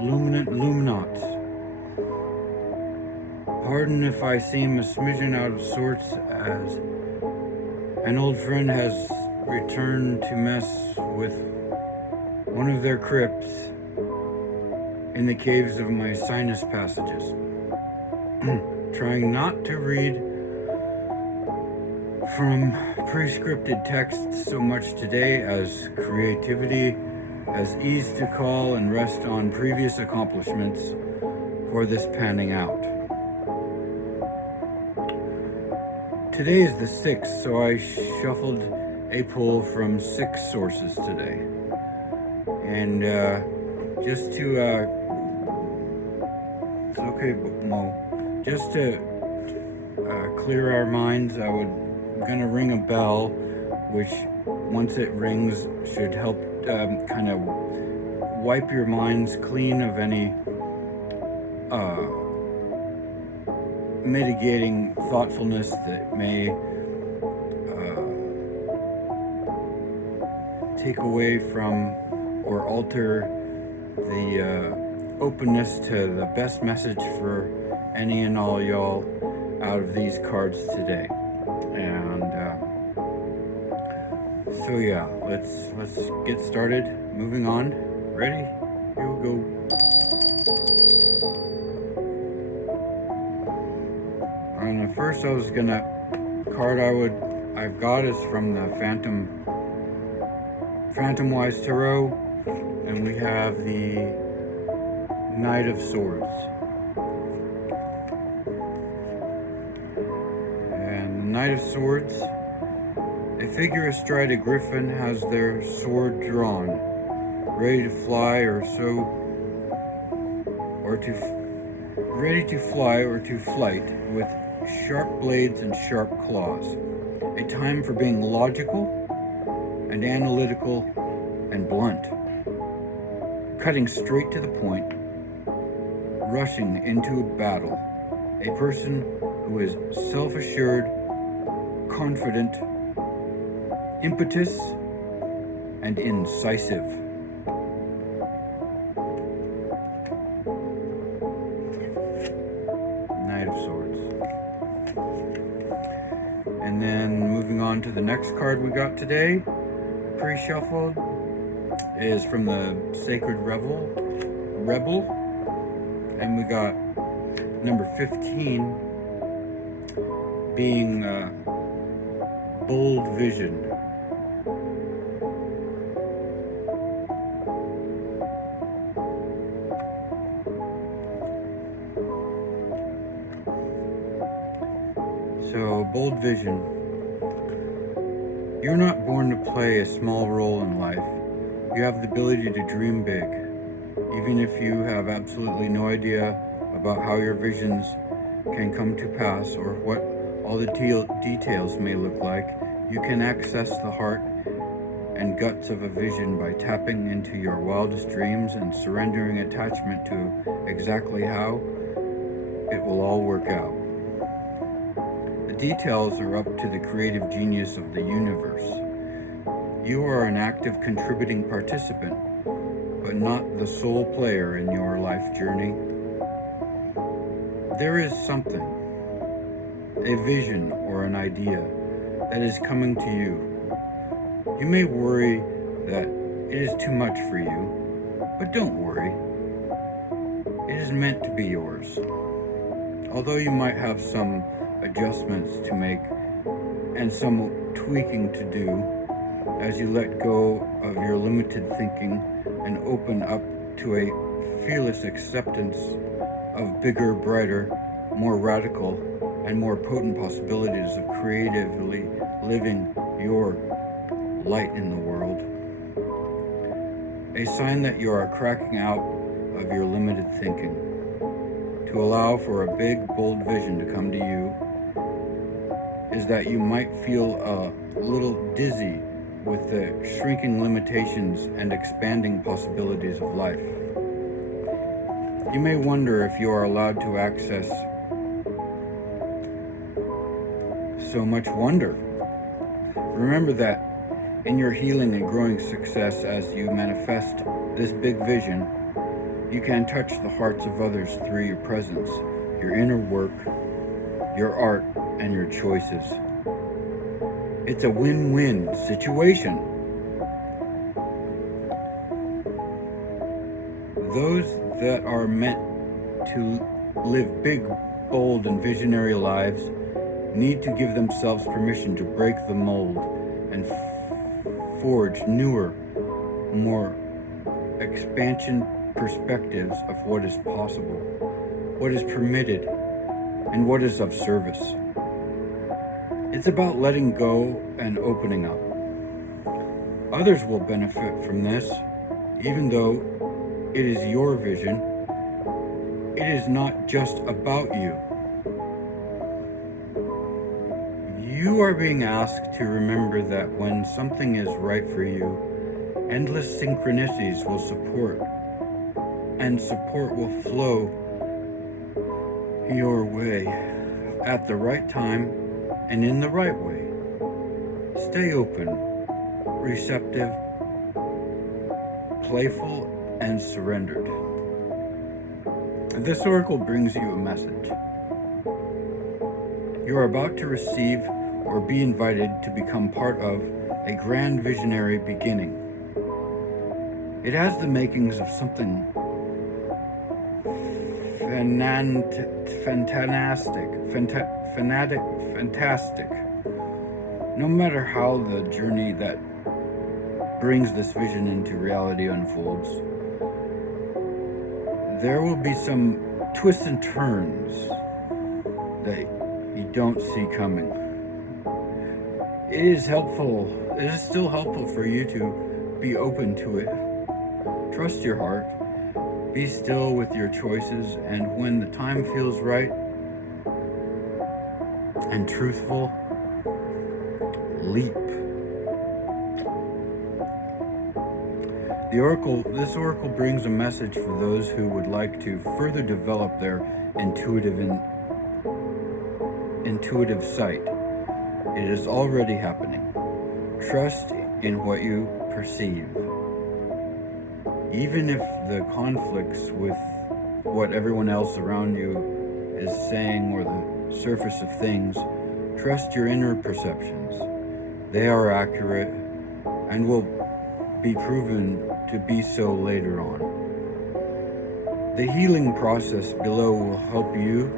luminaughts. Pardon if I seem a smidgen out of sorts, as an old friend has returned to mess with one of their crypts in the caves of my sinus passages. Trying not to read from prescripted texts so much today, as creativity has eased to call and rest on previous accomplishments for this panning out. Today is the 6th, so I shuffled a pull from 6 sources today. And just to, it's okay, Mo, just to clear our minds, I'm gonna ring a bell, which once it rings should help kind of wipe your minds clean of any mitigating thoughtfulness that may take away from or alter the openness to the best message for any and all y'all out of these cards today. And so yeah, let's get started. Moving on. Ready? Here we go. And the first card I've got is from the Phantom Wise Tarot, and we have the Knight of Swords. And the Knight of Swords, a figure astride a griffin has their sword drawn, ready to fly or to flight with sharp blades and sharp claws. A time for being logical and analytical and blunt, cutting straight to the point, rushing into a battle. A person who is self-assured, confident, impetus, and incisive. Knight of Swords. And then moving on to the next card we got today, pre-shuffled, is from the Sacred Rebel, and we got number 15 being Bold Vision. So, Bold Vision. You're not born to play a small role in life. You have the ability to dream big. Even if you have absolutely no idea about how your visions can come to pass or what all the details may look like, you can access the heart and guts of a vision by tapping into your wildest dreams and surrendering attachment to exactly how it will all work out. The details are up to the creative genius of the universe. You are an active contributing participant, but not the sole player in your life journey. There is something, a vision or an idea, that is coming to you. You may worry that it is too much for you, but don't worry. It is meant to be yours. Although you might have some adjustments to make and some tweaking to do as you let go of your limited thinking and open up to a fearless acceptance of bigger, brighter, more radical, and more potent possibilities of creatively living your light in the world. A sign that you are cracking out of your limited thinking to allow for a big, bold vision to come to you is that you might feel a little dizzy with the shrinking limitations and expanding possibilities of life. You may wonder if you are allowed to access so much wonder. Remember that in your healing and growing success as you manifest this big vision, You can touch the hearts of others through your presence, your inner work, your art, and your choices. It's a win-win situation. Those that are meant to live big, bold, and visionary lives need to give themselves permission to break the mold and forge newer, more expansion perspectives of what is possible, what is permitted, and what is of service. It's about letting go and opening up. Others will benefit from this, even though it is your vision. It is not just about you. You are being asked to remember that when something is right for you, endless synchronicities will support, and support will flow your way at the right time and in the right way. Stay open, receptive, playful, and surrendered. This oracle brings you a message. You are about to receive or be invited to become part of a grand visionary beginning. It has the makings of something fantastic. No matter how the journey that brings this vision into reality unfolds, there will be some twists and turns that you don't see coming. It is still helpful for you to be open to it. Trust your heart. Be still with your choices, and when the time feels right and truthful, leap. This oracle brings a message for those who would like to further develop their intuitive sight. It is already happening. Trust in what you perceive. Even if the conflicts with what everyone else around you is saying or the surface of things, trust your inner perceptions. They are accurate and will be proven to be so later on. The healing process below will help you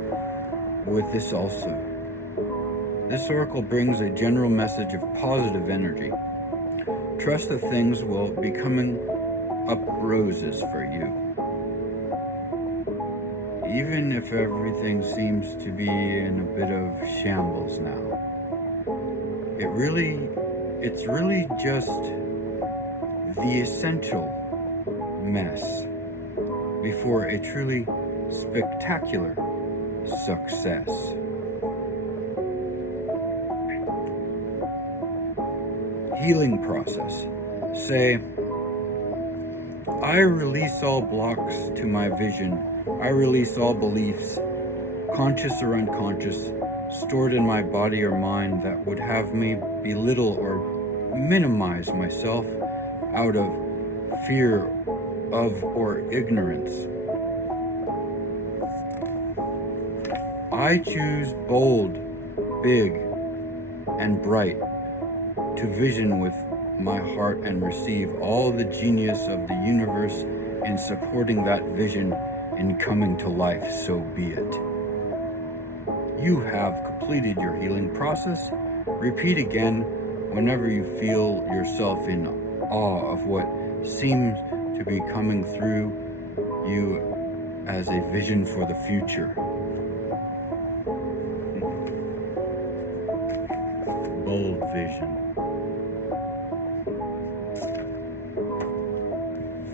with this also. This oracle brings a general message of positive energy. Trust that things will be coming up roses for you. Even if everything seems to be in a bit of shambles now. It's really just the essential mess before a truly spectacular success. Healing process. Say, I release all blocks to my vision. I release all beliefs, conscious or unconscious, stored in my body or mind that would have me belittle or minimize myself out of fear of or ignorance. I choose bold, big, and bright to vision with my heart and receive all the genius of the universe in supporting that vision in coming to life, so be it. You have completed your healing process. Repeat again whenever you feel yourself in awe of what seems to be coming through you as a vision for the future. Bold vision.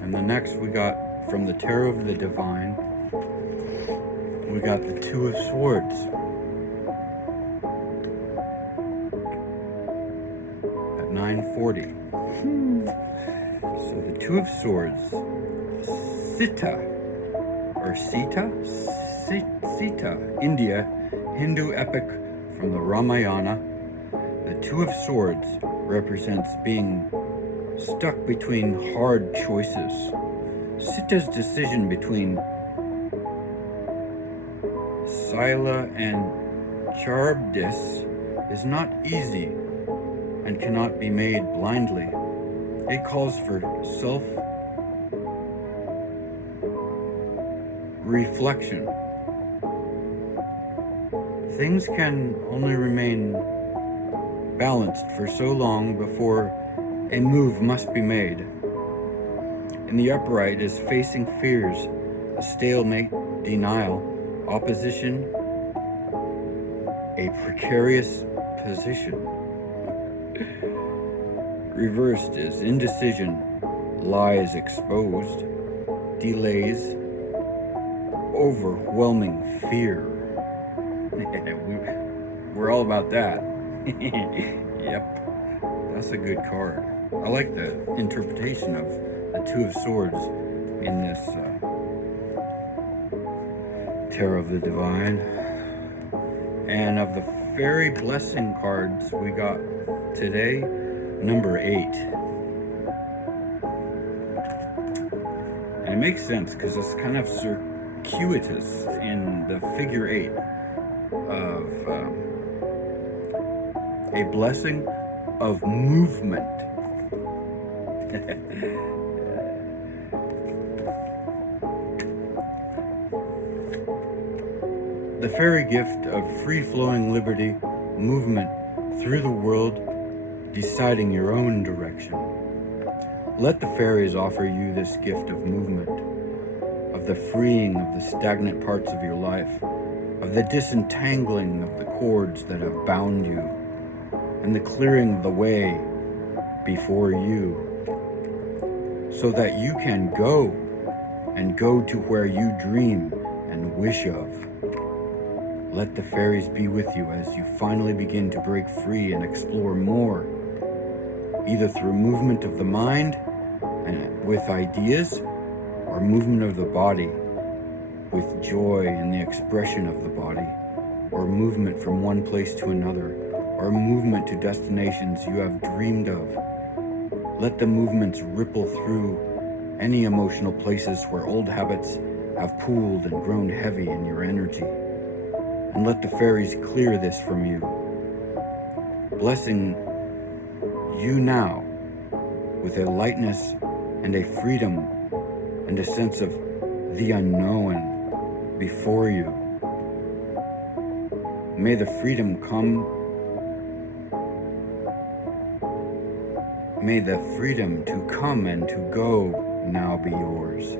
And the next we got from the Tarot of the Divine, we got the Two of Swords. At 9:40. So the Two of Swords, Sita, India, Hindu epic from the Ramayana. The Two of Swords represents being stuck between hard choices, Sita's decision between Sila and Charybdis is not easy and cannot be made blindly. It calls for self-reflection. Things can only remain balanced for so long before a move must be made. In the upright is facing fears, a stalemate, denial, opposition, a precarious position. Reversed is indecision, lies exposed, delays, overwhelming fear. We're all about that. Yep, that's a good card. I like the interpretation of the Two of Swords in this Tarot of the Divine. And of the Fairy Blessing cards we got today, number 8. And it makes sense because it's kind of circuitous in the figure 8 of a blessing of movement. The fairy gift of free-flowing liberty, movement through the world, deciding your own direction. Let the fairies offer you this gift of movement, of the freeing of the stagnant parts of your life, of the disentangling of the cords that have bound you, and the clearing of the way before you, so that you can go to where you dream and wish of. Let the fairies be with you as you finally begin to break free and explore more, either through movement of the mind and with ideas, or movement of the body with joy in the expression of the body, or movement from one place to another, or movement to destinations you have dreamed of. Let the movements ripple through any emotional places where old habits have pooled and grown heavy in your energy. And let the fairies clear this from you, blessing you now with a lightness and a freedom and a sense of the unknown before you. May the freedom come. May the freedom to come and to go now be yours.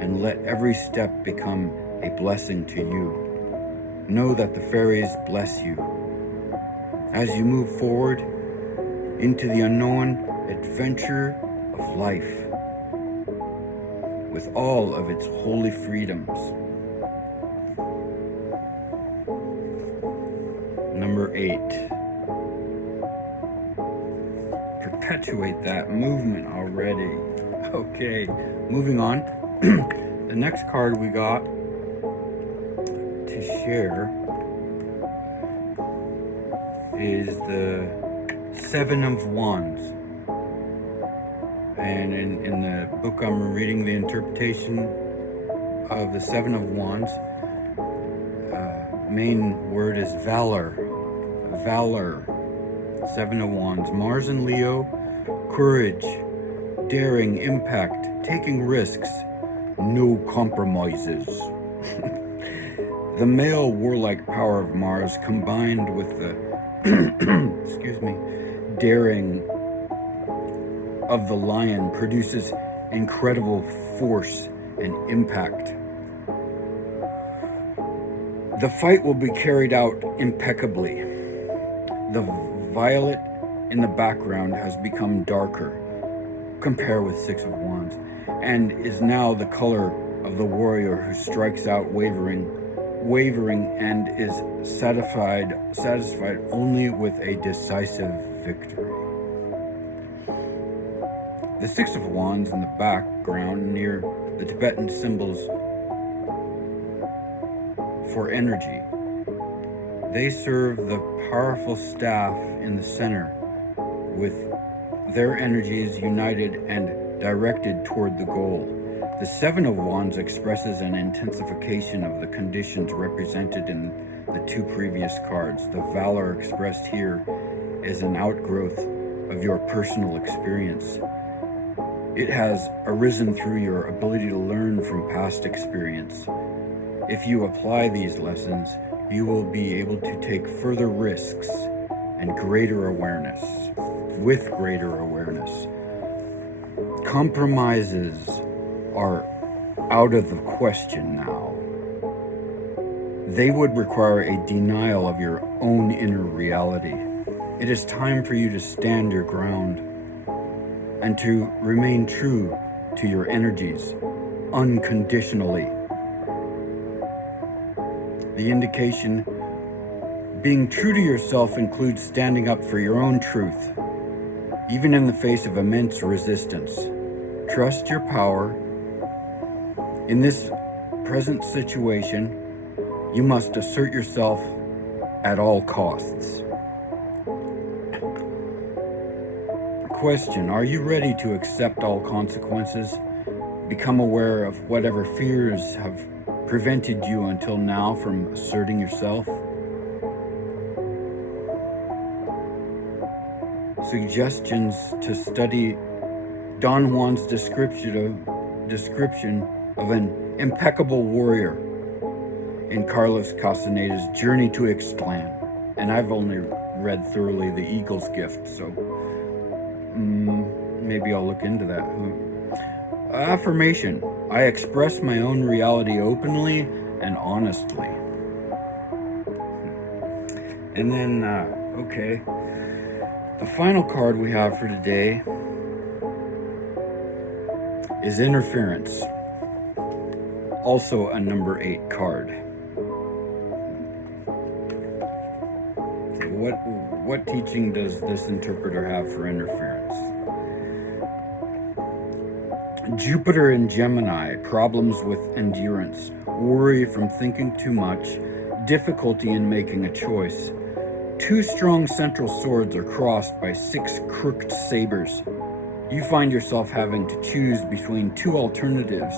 And let every step become a blessing to you. Know that the fairies bless you as you move forward into the unknown adventure of life with all of its holy freedoms. Number 8. Perpetuate that movement already. Okay, moving on. The next card we got to share is the Seven of Wands. And in the book I'm reading, the interpretation of the Seven of Wands, main word is valor. Valor. Seven of Wands. Mars and Leo, courage, daring, impact, taking risks, no compromises. The male warlike power of Mars combined with the daring of the lion produces incredible force and impact. The fight will be carried out impeccably. The violet in the background has become darker, compare with Six of Wands, and is now the color of the warrior who strikes out wavering and is satisfied only with a decisive victory. The Six of Wands in the background near the Tibetan symbols for energy. They serve the powerful staff in the center with their energies united and directed toward the goal. The Seven of Wands expresses an intensification of the conditions represented in the two previous cards. The valor expressed here is an outgrowth of your personal experience. It has arisen through your ability to learn from past experience. If you apply these lessons, you will be able to take further risks and greater awareness. With greater awareness. Compromises are out of the question now. They would require a denial of your own inner reality. It is time for you to stand your ground and to remain true to your energies unconditionally. The indication being true to yourself includes standing up for your own truth, even in the face of immense resistance. Trust your power. In this present situation, you must assert yourself at all costs. Question: are you ready to accept all consequences? Become aware of whatever fears have prevented you until now from asserting yourself? Suggestions to study Don Juan's description of an impeccable warrior in Carlos Castaneda's Journey to Ixtlan. And I've only read thoroughly The Eagle's Gift, so maybe I'll look into that. Affirmation: I express my own reality openly and honestly. And then, okay. The final card we have for today is Interference, also a number 8 card. So what teaching does this interpreter have for interference? Jupiter in Gemini, problems with endurance, worry from thinking too much, difficulty in making a choice. 2 strong central swords are crossed by 6 crooked sabers. You find yourself having to choose between 2 alternatives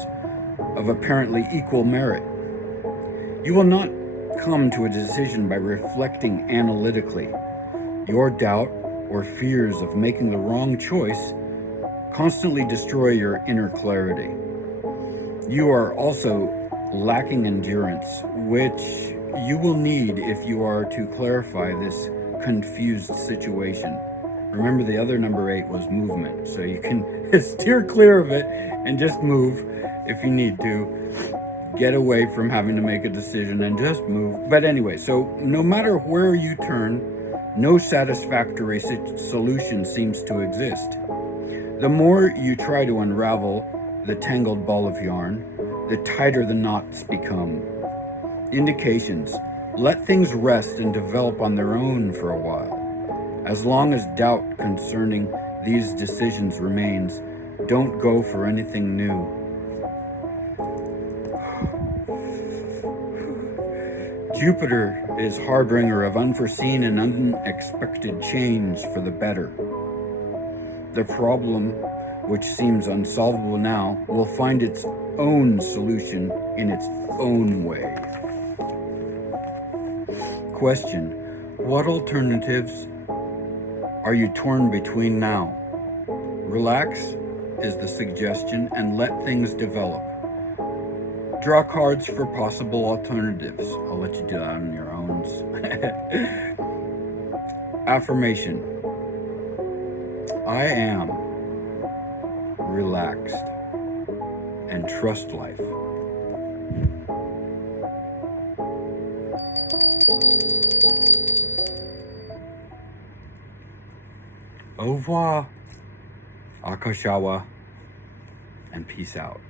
of apparently equal merit. You will not come to a decision by reflecting analytically. Your doubt or fears of making the wrong choice constantly destroy your inner clarity. You are also lacking endurance, which you will need if you are to clarify this confused situation. Remember, the other number 8 was movement, so you can steer clear of it and just move if you need to. Get away from having to make a decision and just move. But anyway, so no matter where you turn, no satisfactory solution seems to exist. The more you try to unravel the tangled ball of yarn, the tighter the knots become. Indications: let things rest and develop on their own for a while. As long as doubt concerning these decisions remains, don't go for anything new. Jupiter is harbinger of unforeseen and unexpected change for the better. The problem, which seems unsolvable now, will find its own solution in its own way. Question: what alternatives are you torn between now? Relax is the suggestion and let things develop. Draw cards for possible alternatives. I'll let you do that on your own. Affirmation: I am relaxed and trust life. Au revoir, Akashawa, and peace out.